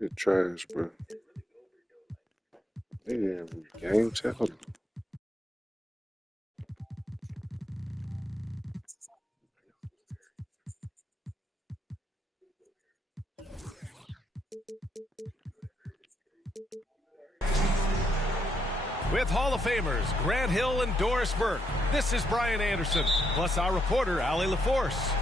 It trash, bro. Damn, game tackle. With Hall of Famers Grant Hill and Doris Burke, this is Brian Anderson, plus our reporter, Allie LaForce.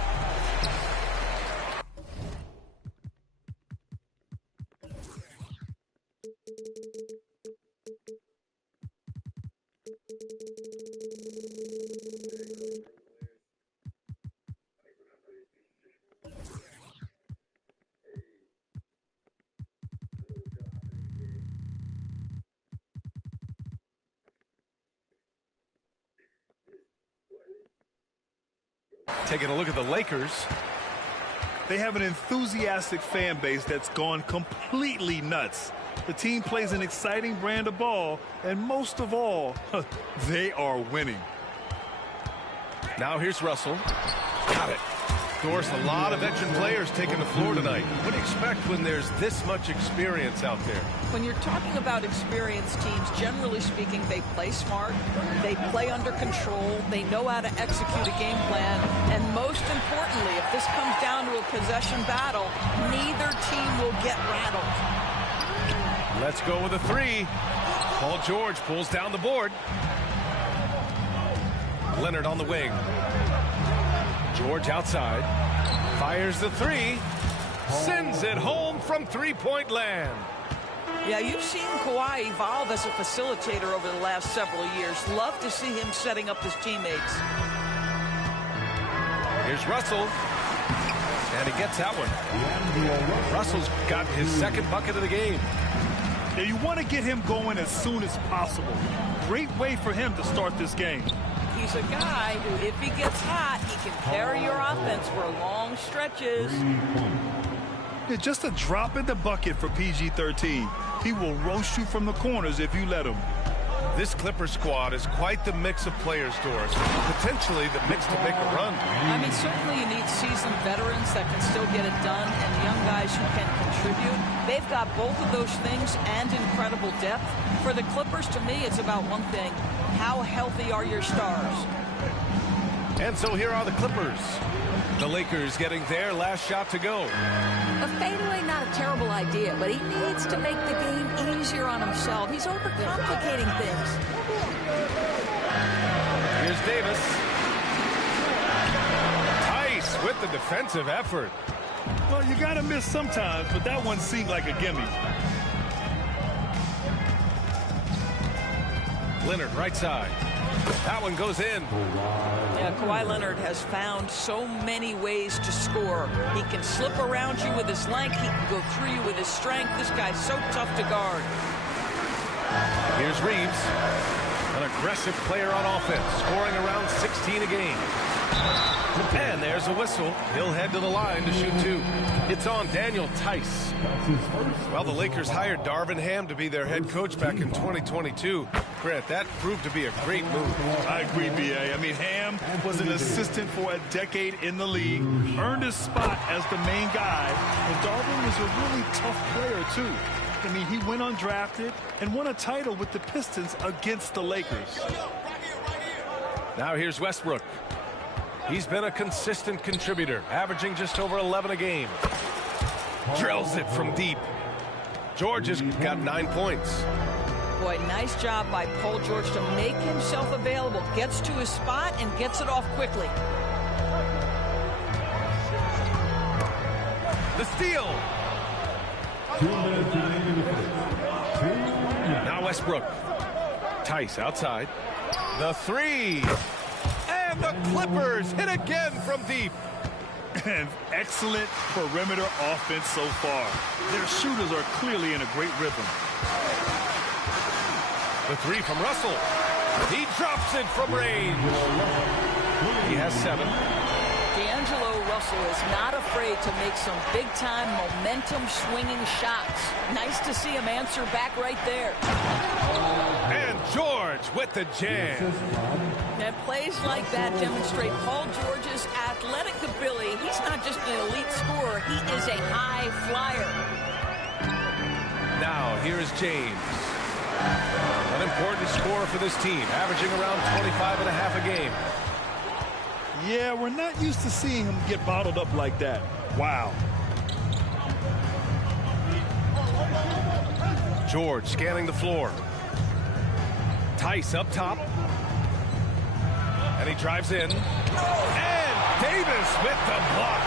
Taking a look at the Lakers. They have an enthusiastic fan base that's gone completely nuts. The team plays an exciting brand of ball, and most of all, they are winning. Now here's Russell. Got it. Of course, a lot of veteran players taking the floor tonight. What do you expect when there's this much experience out there? When you're talking about experienced teams, generally speaking, they play smart, they play under control, they know how to execute a game plan, and most importantly, if this comes down to a possession battle, neither team will get rattled. Let's go with a three. Paul George pulls down the board. Leonard on the wing. George outside. Fires the three. Sends it home from three-point land. Yeah, you've seen Kawhi evolve as a facilitator over the last several years. Love to see him setting up his teammates. Here's Russell. And he gets that one. Russell's got his second bucket of the game. Now you want to get him going as soon as possible. Great way for him to start this game. He's a guy who, if he gets hot, he can carry your offense for long stretches. Yeah, just a drop in the bucket for PG-13. He will roast you from the corners if you let him. This Clipper squad is quite the mix of players, Doris. Potentially the mix to make a run. I mean, certainly you need seasoned veterans that can still get it done and young guys who can contribute. They've got both of those things and incredible depth. For the Clippers, to me, it's about one thing. How healthy are your stars? And so here are the Clippers. The Lakers getting their last shot to go. A fadeaway, not a terrible idea, but he needs to make the game easier on himself. He's overcomplicating things. Here's Davis. Tice with the defensive effort. Well, you got to miss sometimes, but that one seemed like a gimme. Leonard right side. That one goes in. Yeah, Kawhi Leonard has found so many ways to score. He can slip around you with his length. He can go through you with his strength. This guy's so tough to guard. Here's Reeves, an aggressive player on offense, scoring around 16 a game. And there's a whistle. He'll head to the line to shoot two. It's on Daniel Tice. Well, the Lakers hired Darvin Ham to be their head coach back in 2022. Grant, that proved to be a great move. I agree, B.A. I mean, Ham was an assistant for a decade in the league, earned his spot as the main guy, and Darvin was a really tough player, too. I mean, he went undrafted and won a title with the Pistons against the Lakers. Now here's Westbrook. He's been a consistent contributor, averaging just over 11 a game. Drills it from deep. George has got 9 points. Boy, nice job by Paul George to make himself available. Gets to his spot and gets it off quickly. The steal. Now Westbrook. Tice outside. The three. And the Clippers hit again from deep. And excellent perimeter offense so far. Their shooters are clearly in a great rhythm. The three from Russell. He drops it from range. He has 7. D'Angelo Russell is not afraid to make some big-time momentum-swinging shots. Nice to see him answer back right there. And George with the jam. And plays like that demonstrate Paul George's athletic ability. He's not just an elite scorer, he is a high flyer. Now, here's James. An important scorer for this team, averaging around 25.5 a game. Yeah, we're not used to seeing him get bottled up like that. Wow. George scanning the floor. Tice up top. And he drives in. And Davis with the block.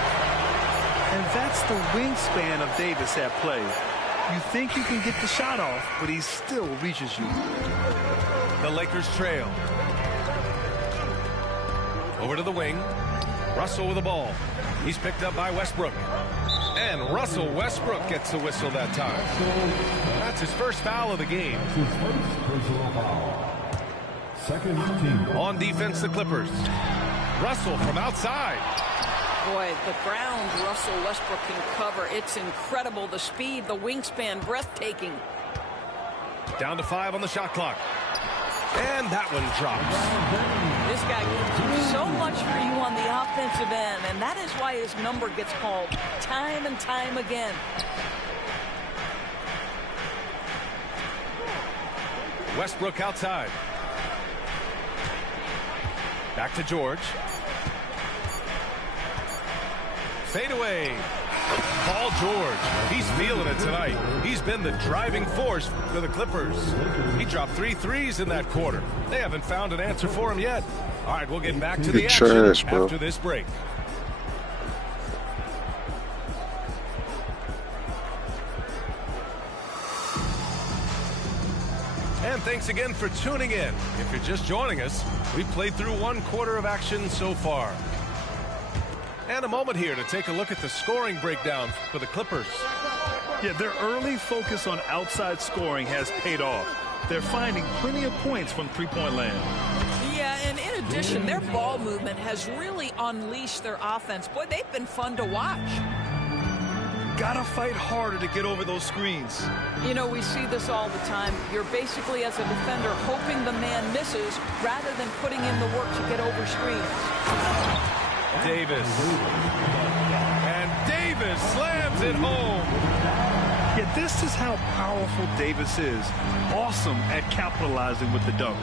And that's the wingspan of Davis at play. You think you can get the shot off, but he still reaches you. The Lakers trail. Over to the wing. Russell with the ball. He's picked up by Westbrook. And Russell Westbrook gets the whistle that time. That's his first foul of the game. Second team. On defense, the Clippers. Russell from outside. Boy, the ground Russell Westbrook can cover. It's incredible. The speed, the wingspan, breathtaking. Down to 5 on the shot clock. And that one drops. This guy can do so much for you on the offensive end, and that is why his number gets called time and time again. Westbrook outside. Back to George. Fadeaway. Paul George. He's feeling it tonight. He's been the driving force for the Clippers. He dropped 3 threes in that quarter. They haven't found an answer for him yet. All right, we'll get back to the action after this break. And thanks again for tuning in. If you're just joining us, we've played through 1 quarter of action so far. And a moment here to take a look at the scoring breakdown for the Clippers. Yeah, their early focus on outside scoring has paid off. They're finding plenty of points from three-point land. Yeah, and in addition, their ball movement has really unleashed their offense. Boy, they've been fun to watch. Gotta fight harder to get over those screens. You know, we see this all the time. You're basically, as a defender, hoping the man misses rather than putting in the work to get over screens. Davis. And Davis slams it home. Yeah, this is how powerful Davis is. Awesome at capitalizing with the dunk.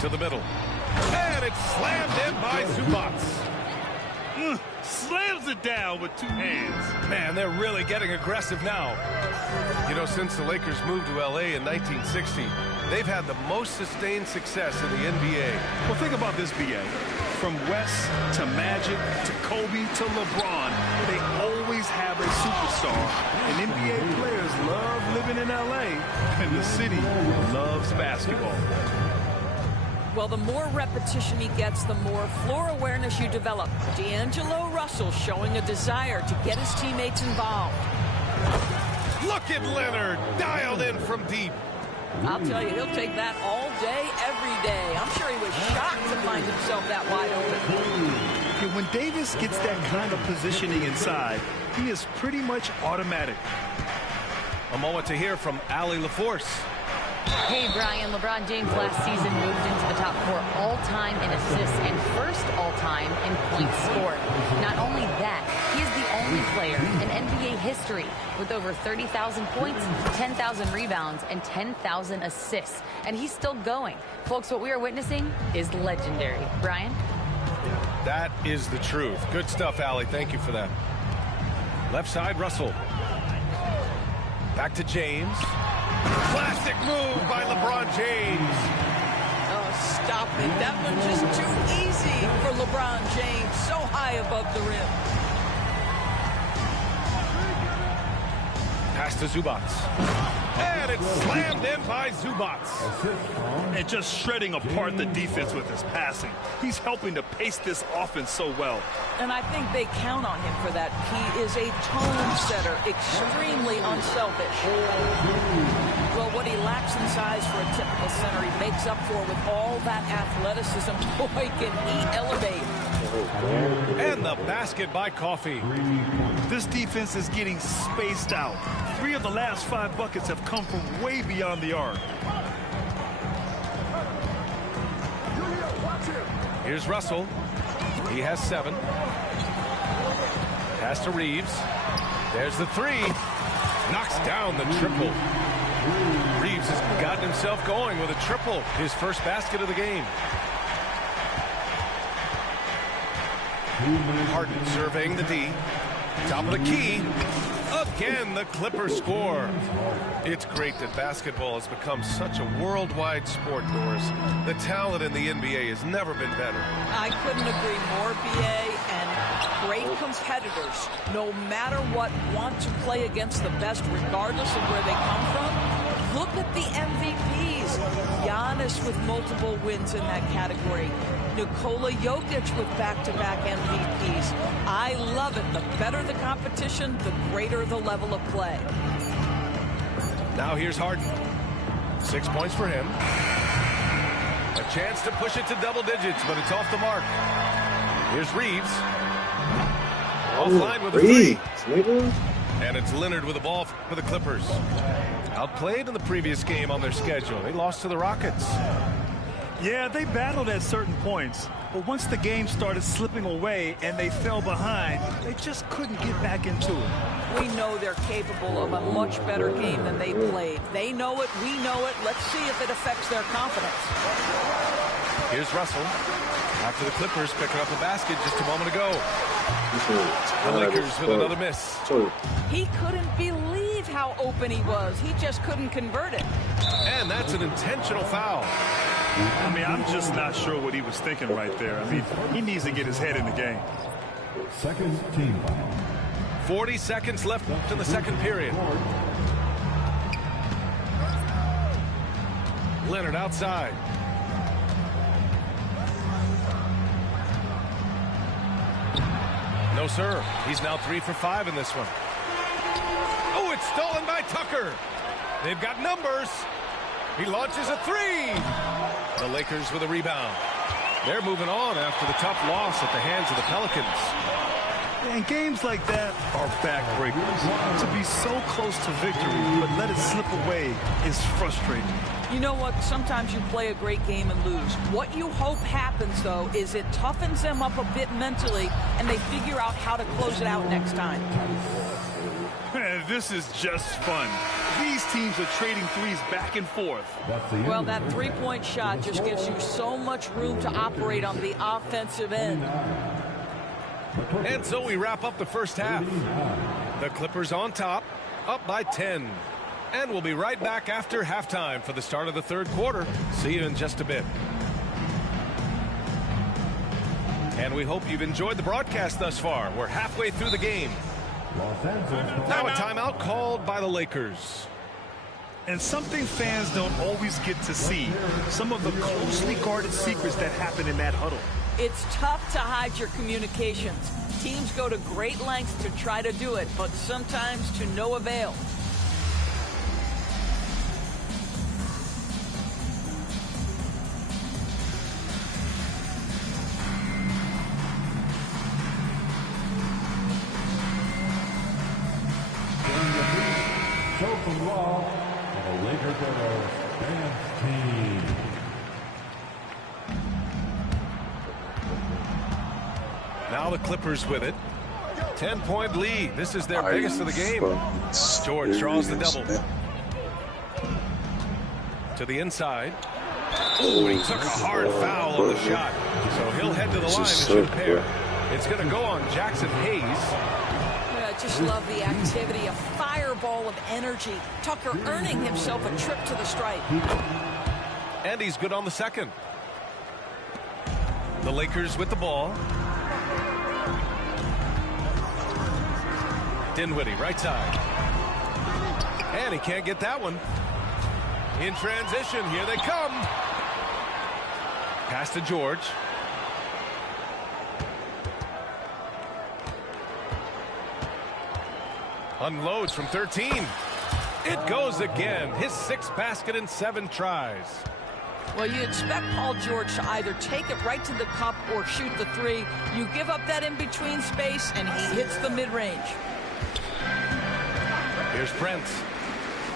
To the middle. And it's slammed in by Zubac. Slams it down with 2 hands. Man, they're really getting aggressive now. You know, since the Lakers moved to L.A. in 1960, they've had the most sustained success in the NBA. Well, think about this, B.A. From West to Magic to Kobe to LeBron, they always have a superstar. And NBA players love living in L.A., and the city loves basketball. Well, the more repetition he gets, the more floor awareness you develop. D'Angelo Russell showing a desire to get his teammates involved. Look at Leonard, dialed in from deep. I'll tell you, he'll take that all day, every day. I'm sure he was shocked to find himself that wide open. Yeah, when Davis gets that kind of positioning inside, he is pretty much automatic. A moment to hear from Allie LaForce. Hey, Brian, LeBron James last season moved into the top 4 all-time in assists and first all-time in points scored. Not only that, he is the only player in NBA history with over 30,000 points, 10,000 rebounds, and 10,000 assists. And he's still going. Folks, what we are witnessing is legendary. Brian? That is the truth. Good stuff, Allie. Thank you for that. Left side, Russell. Back to James. Classic move by LeBron James. Oh, stop it. That one's just too easy for LeBron James. So high above the rim. Pass to Zubac. And it's slammed in by Zubac. And just shredding apart the defense with his passing. He's helping to pace this offense so well. And I think they count on him for that. He is a tone setter, extremely unselfish. Well, what he lacks in size for a typical center, he makes up for with all that athleticism. Boy, can he elevate. And the basket by Coffey. This defense is getting spaced out. 3 of the last 5 buckets have come from way beyond the arc. Here's Russell. He has 7. Pass to Reeves. There's the 3. Knocks down the triple. Reeves has gotten himself going with a triple. His first basket of the game. Harden surveying the D. Top of the key. Again, the Clippers score. It's great that basketball has become such a worldwide sport, Doris. The talent in the NBA has never been better. I couldn't agree more, BA, and great competitors, no matter what, want to play against the best regardless of where they come from. Look at the MVPs. Giannis with multiple wins in that category. Nikola Jokic with back-to-back MVPs. I love it. The better the competition, the greater the level of play. Now here's Harden. 6 points for him. A chance to push it to double digits, but it's off the mark. Here's Reeves. Offline with a 3. And it's Leonard with the ball for the Clippers. Outplayed in the previous game on their schedule. They lost to the Rockets. Yeah, they battled at certain points, but once the game started slipping away and they fell behind, they just couldn't get back into it. We know they're capable of a much better game than they played. They know it, we know it. Let's see if it affects their confidence. Here's Russell. After the Clippers picking up a basket just a moment ago. The Lakers with another miss. He couldn't believe how open he was. He just couldn't convert it. And that's an intentional foul. I mean, I'm just not sure what he was thinking right there. I mean, he needs to get his head in the game. Second team foul. 40 seconds left in the second period. Leonard outside. No, sir. He's now 3 for 5 in this one. Oh, it's stolen by Tucker. They've got numbers. He launches a 3. The Lakers with a rebound. They're moving on after the tough loss at the hands of the Pelicans. And games like that are backbreakers. To be so close to victory, but let it slip away is frustrating. You know what? Sometimes you play a great game and lose. What you hope happens, though, is it toughens them up a bit mentally, and they figure out how to close it out next time. Man, this is just fun. These teams are trading threes back and forth. Well, that three-point shot just gives you so much room to operate on the offensive end. And so we wrap up the first half. The Clippers on top, up by 10. And we'll be right back after halftime for the start of the third quarter. See you in just a bit. And we hope you've enjoyed the broadcast thus far. We're halfway through the game. Now a timeout called by the Lakers. And something fans don't always get to see. Some of the closely guarded secrets that happen in that huddle. It's tough to hide your communications. Teams go to great lengths to try to do it, but sometimes to no avail. From Raw, the Lakers are dance team. Now the Clippers with it. 10-point lead. This is their biggest of the game. George draws the double. To the inside. Oh, he took a hard foul on the shot. So he'll head to the line to shoot a pair. It's going to go on Jackson Hayes. I just love the activity, a fireball of energy. Tucker earning himself a trip to the stripe. And he's good on the second. The Lakers with the ball. Dinwiddie, right side. And he can't get that one. In transition, here they come. Pass to George. Unloads from 13. It goes again. His 6th basket in 7 tries. Well, you expect Paul George to either take it right to the cup or shoot the 3. You give up that in-between space, and he hits the mid-range. Here's Prince.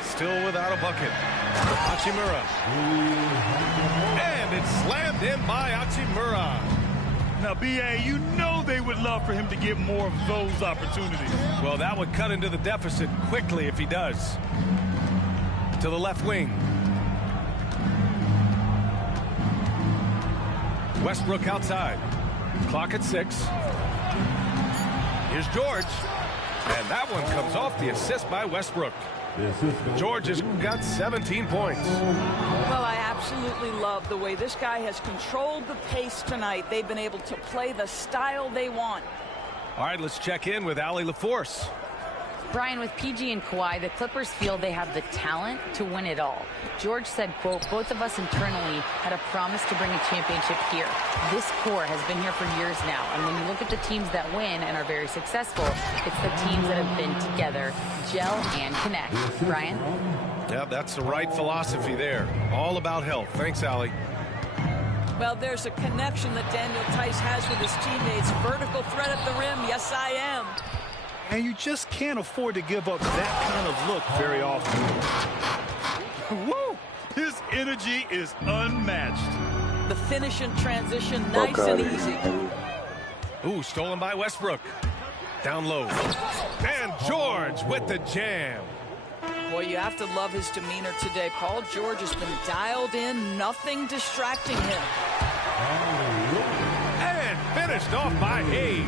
Still without a bucket. Hachimura. And it's slammed in by Hachimura. Now, B.A., you know they would love for him to get more of those opportunities. Well, that would cut into the deficit quickly if he does. To the left wing. Westbrook outside. Clock at 6. Here's George. And that one comes off the assist by Westbrook. George has got 17 points. Well, I absolutely love the way this guy has controlled the pace tonight. They've been able to play the style they want. All right, let's check in with Allie LaForce. Brian, with PG and Kawhi, the Clippers feel they have the talent to win it all. George said, quote, both of us internally had a promise to bring a championship here. This core has been here for years now. And when you look at the teams that win and are very successful, it's the teams that have been together, gel and connect. Brian? Yeah, that's the right philosophy there. All about health. Thanks, Allie. Well, there's a connection that Daniel Theis has with his teammates. Vertical threat at the rim. Yes, I am. And you just can't afford to give up that kind of look very often. Woo! His energy is unmatched. The finish in transition, nice and easy. Ooh, stolen by Westbrook. Down low. And George with the jam. Boy, you have to love his demeanor today. Paul George has been dialed in, nothing distracting him. And finished off by Hayes.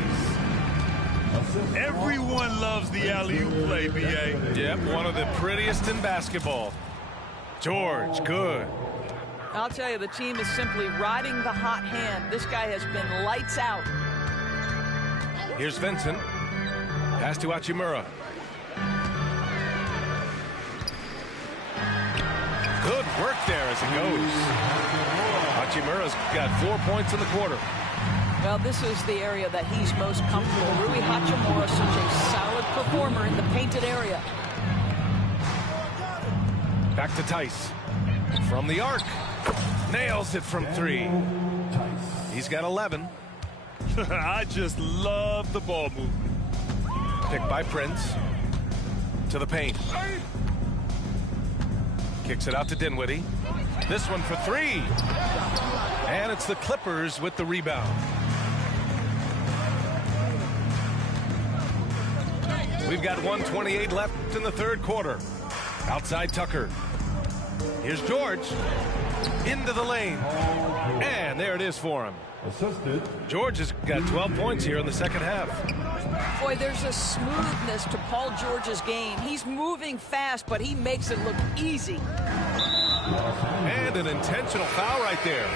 Everyone loves the alley-oop play, B.A. Yep, one of the prettiest in basketball. George, good. I'll tell you, the team is simply riding the hot hand. This guy has been lights out. Here's Vincent. Pass to Hachimura. Good work there as it goes. Hachimura's got 4 points in the quarter. Well, this is the area that he's most comfortable. Rui Hachimura, such a solid performer in the painted area. Back to Theis. From the arc. Nails it from 3. He's got 11. I just love the ball movement. Picked by Prince. To the paint. Kicks it out to Dinwiddie. This one for 3. And it's the Clippers with the rebound. We've got 1:28 left in the third quarter. Outside Tucker. Here's George. Into the lane. And there it is for him. Assisted. George has got 12 points here in the second half. Boy, there's a smoothness to Paul George's game. He's moving fast, but he makes it look easy. And an intentional foul right there.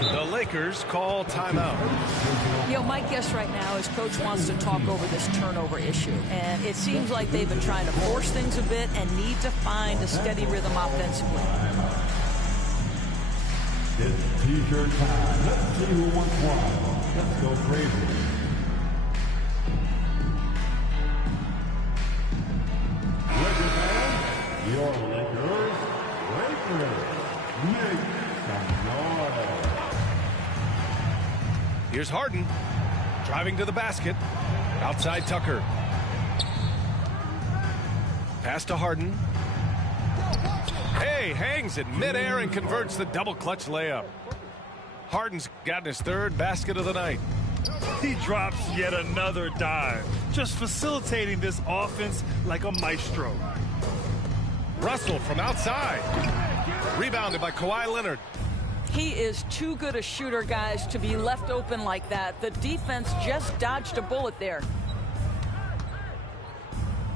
The Lakers call timeout. You know, my guess right now is Coach wants to talk over this turnover issue. And it seems like they've been trying to force things a bit and need to find a steady rhythm offensively. It's T-shirt time. Let's see who wants one. Let's go crazy. Lakers fans, your Lakers, make some noise. Here's Harden. Driving to the basket. Outside Tucker. Pass to Harden. Hey, hangs in midair and converts the double clutch layup. Harden's gotten his third basket of the night. He drops yet another dive, just facilitating this offense like a maestro. Russell from outside. Rebounded by Kawhi Leonard. He is too good a shooter, guys, to be left open like that. The defense just dodged a bullet there.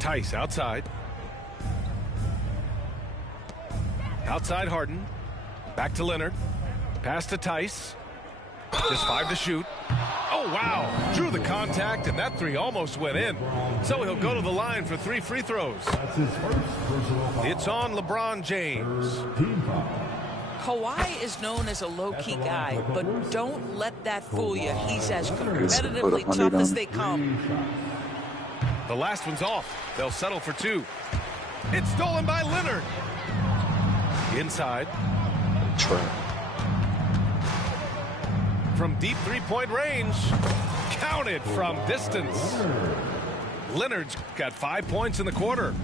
Theis outside. Outside Harden. Back to Leonard. Pass to Theis. Just 5 to shoot. Oh, wow. Drew the contact, and that 3 almost went in. So he'll go to the line for 3 free throws. That's his first personal foul. It's on LeBron James. Team foul. Kawhi is known as a low-key guy, but don't let that fool you. He's as competitively tough as they come. The last one's off. They'll settle for 2. It's stolen by Leonard. Inside. Trap. From deep three-point range. Counted from distance. Leonard's got 5 points in the quarter.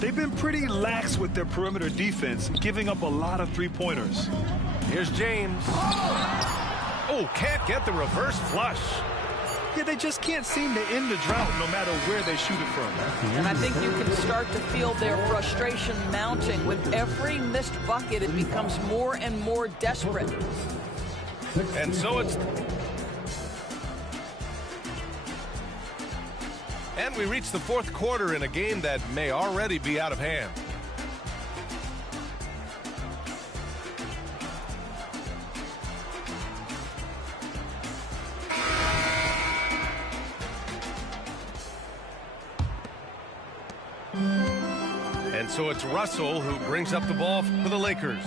They've been pretty lax with their perimeter defense, giving up a lot of three-pointers. Here's James. Oh, can't get the reverse flush. Yeah, they just can't seem to end the drought no matter where they shoot it from. And I think you can start to feel their frustration mounting. With every missed bucket, it becomes more and more desperate. And so it's... And we reach the fourth quarter in a game that may already be out of hand. And so it's Russell who brings up the ball for the Lakers.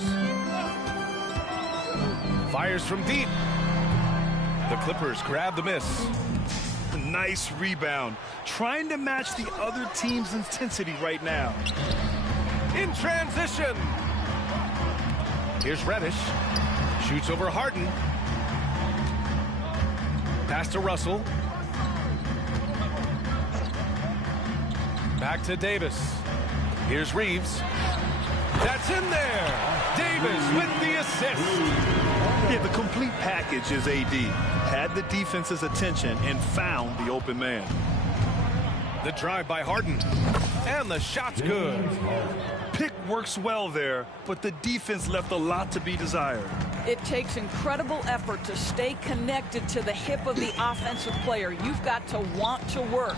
Fires from deep. The Clippers grab the miss. Nice rebound. Trying to match the other team's intensity right now. In transition. Here's Reddish. Shoots over Harden. Pass to Russell. Back to Davis. Here's Reeves. That's in there. Davis with the assist. Yeah, the complete package is AD. Had the defense's attention and found the open man. The drive by Harden. And the shot's good. Pick works well there, but the defense left a lot to be desired. It takes incredible effort to stay connected to the hip of the offensive player. You've got to want to work.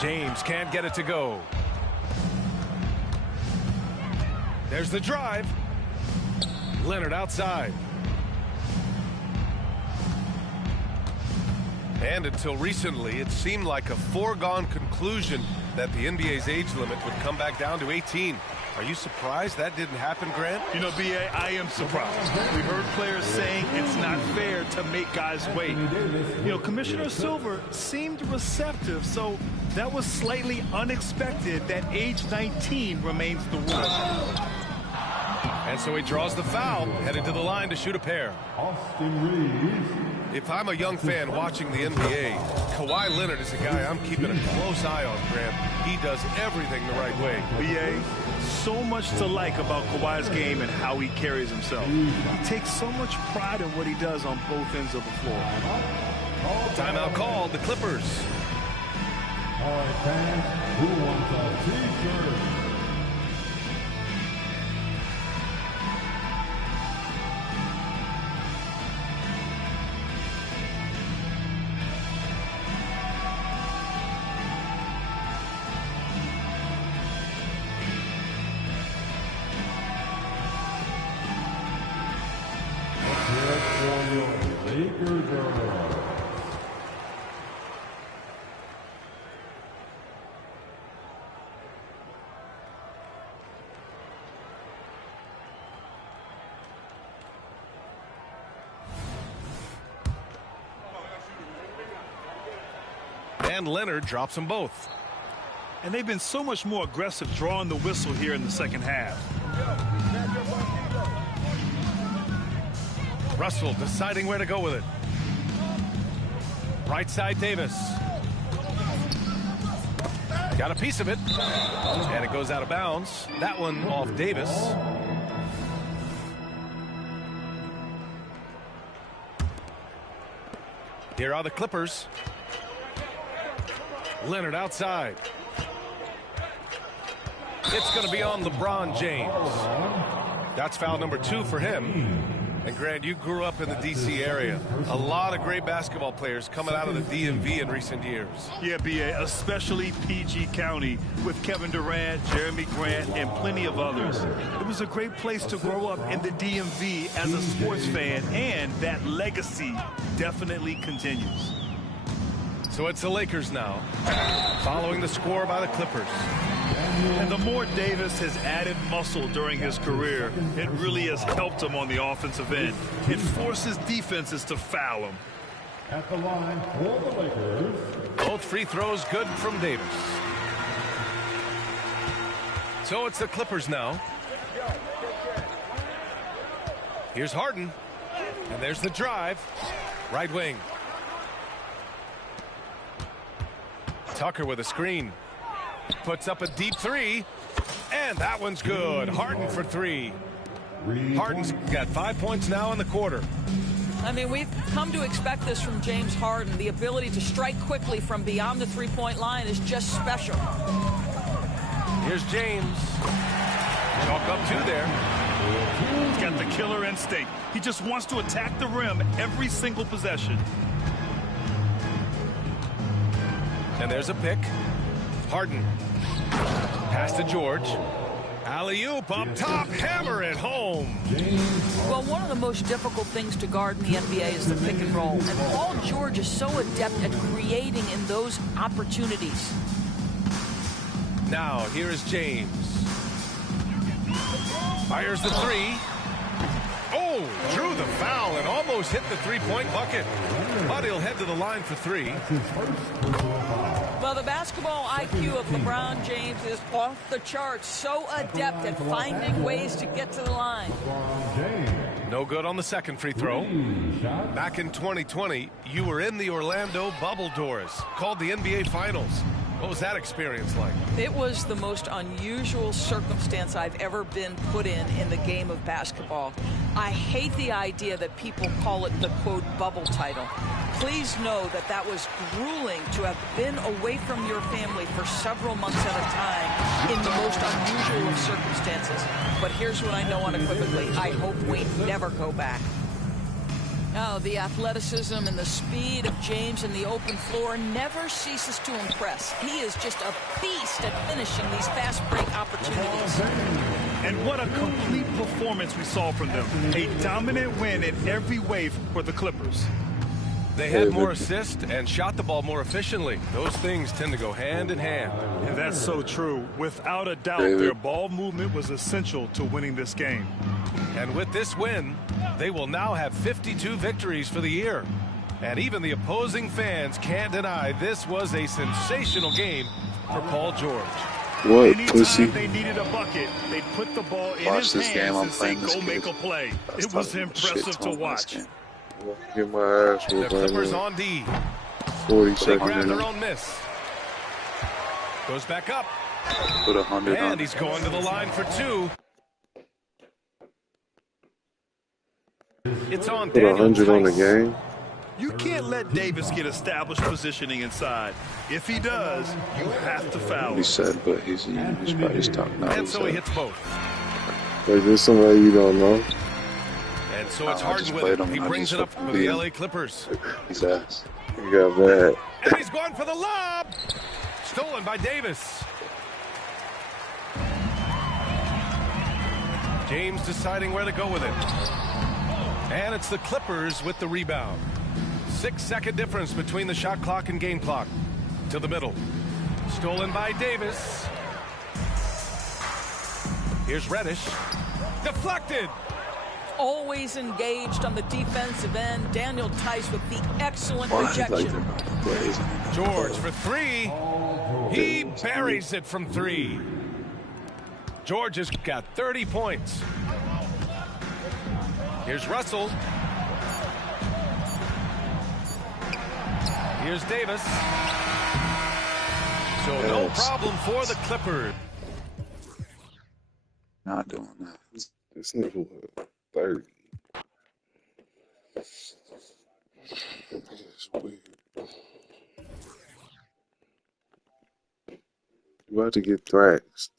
James can't get it to go. There's the drive. Leonard outside. And until recently, it seemed like a foregone conclusion that the NBA's age limit would come back down to 18. Are you surprised that didn't happen, Grant? You know, B.A., I am surprised. We heard players saying it's not fair to make guys wait. You know, Commissioner Silver seemed receptive, so that was slightly unexpected that age 19 remains the rule. And so he draws the foul, headed to the line to shoot a pair. Austin Reeves. If I'm a young fan watching the NBA, Kawhi Leonard is a guy I'm keeping a close eye on, Grant. He does everything the right way. B.A., so much to like about Kawhi's game and how he carries himself. He takes so much pride in what he does on both ends of the floor. Timeout called, the Clippers. All right, fans, who wants a T-shirt? And Leonard drops them both. And they've been so much more aggressive drawing the whistle here in the second half. Russell deciding where to go with it. Right side Davis. Got a piece of it. And it goes out of bounds. That one off Davis. Here are the Clippers. Leonard outside. It's going to be on LeBron James. That's foul number 2 for him. And Grant, you grew up in the D.C. area. A lot of great basketball players coming out of the DMV in recent years. Yeah, B.A., especially PG County with Kevin Durant, Jeremy Grant, and plenty of others. It was a great place to grow up in the DMV as a sports fan, and that legacy definitely continues. So it's the Lakers now, following the score by the Clippers. And the more Davis has added muscle during his career, it really has helped him on the offensive end. It forces defenses to foul him. At the line for the Lakers. Both free throws good from Davis. So it's the Clippers now. Here's Harden. And there's the drive. Right wing. Tucker with a screen. Puts up a deep three. And that one's good. Harden for three. Harden's got 5 points now in the quarter. I mean, we've come to expect this from James Harden. The ability to strike quickly from beyond the three-point line is just special. Here's James. Chalk up two there. He's got the killer instinct. He just wants to attack the rim every single possession. And there's a pick. Harden. Pass to George. Alley-oop up top. Hammer it home. Well, one of the most difficult things to guard in the NBA is the pick and roll. And Paul George is so adept at creating in those opportunities. Now, here is James. Fires the three. Oh, drew the foul and almost hit the three-point bucket. But he'll head to the line for three. Well, the basketball IQ of LeBron James is off the charts. So adept at finding ways to get to the line. No good on the second free throw. Back in 2020, you were in the Orlando bubble doors, called the NBA Finals. What was that experience like? It was the most unusual circumstance I've ever been put in the game of basketball. I hate the idea that people call it the, quote, bubble title. Please know that that was grueling to have been away from your family for several months at a time in the most unusual of circumstances. But here's what I know unequivocally. I hope we never go back. Oh, the athleticism and the speed of James in the open floor never ceases to impress. He is just a beast at finishing these fast break opportunities. And what a complete performance we saw from them. A dominant win in every way for the Clippers. They had more assists and shot the ball more efficiently. Those things tend to go hand in hand. And that's so true. Without a doubt, their ball movement was essential to winning this game. And with this win, they will now have 52 victories for the year. And even the opposing fans can't deny this was a sensational game for Paul George. What, Anytime pussy? they needed a bucket, they'd put the ball in Watch his this game, hands I'm and say, playing this go kid. make a play. I was It was talking impressive shit to on this watch. game. Get my ass The whooped Clippers right on D. now. 40 They seconds grab their in. own miss. Goes back up. Put 100 on And he's going to the line for two. It's on Put Daniel 100 on the Tice. game. You can't let Davis get established positioning inside. If he does, you have to foul He him. said, but he's probably top now. And so he hits both. Like, there's somebody you don't know. And so it's I Harden just with played it. him He and I brings just it up fucking for the beat him. LA Clippers. His ass. You got bad. And he's going for the lob. Stolen by Davis. James deciding where to go with it. And it's the Clippers with the rebound. 6-second difference between the shot clock and game clock. To the middle. Stolen by Davis. Here's Reddish. Deflected. Always engaged on the defensive end. Daniel Tice with the excellent Why? Like rejection. they're not blazing. George for three. He buries it from three. George has got 30 points. Here's Russell. Here's Davis. So no Yes. problem for the Clippers. Not doing that. This nigga was 30. It's weird. You about to get thrashed.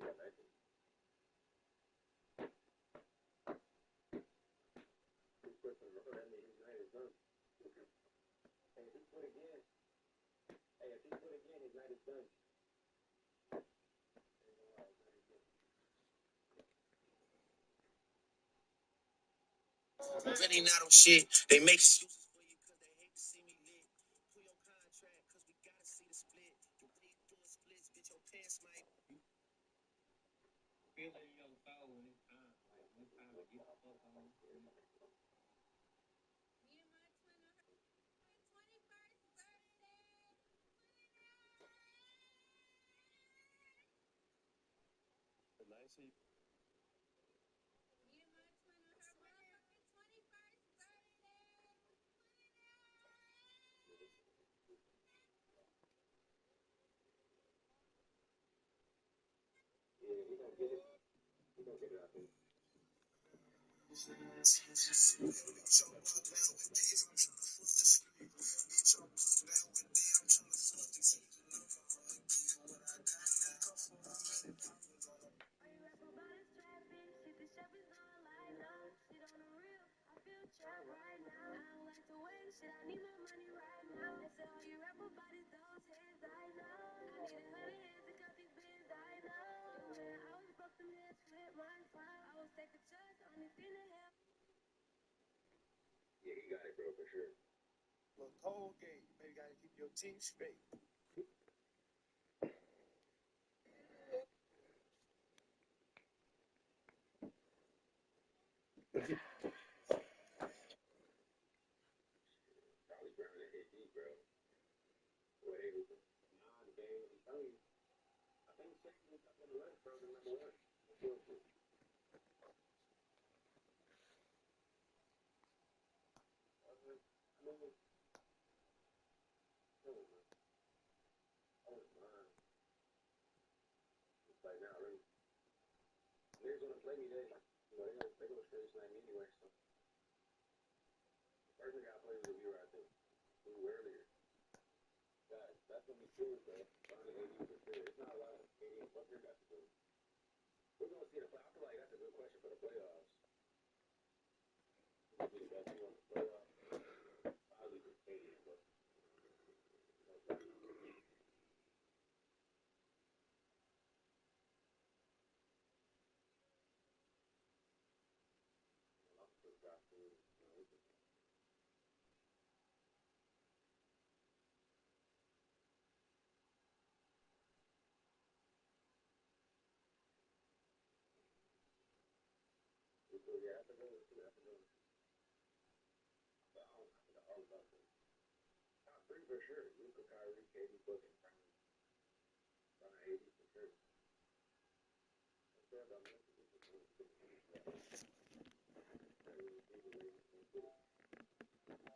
Really not on shit. They make excuses for you because they hate to see me lit. Pull your contract because we gotta see the split. The way you doing splits, bitch, your pants might.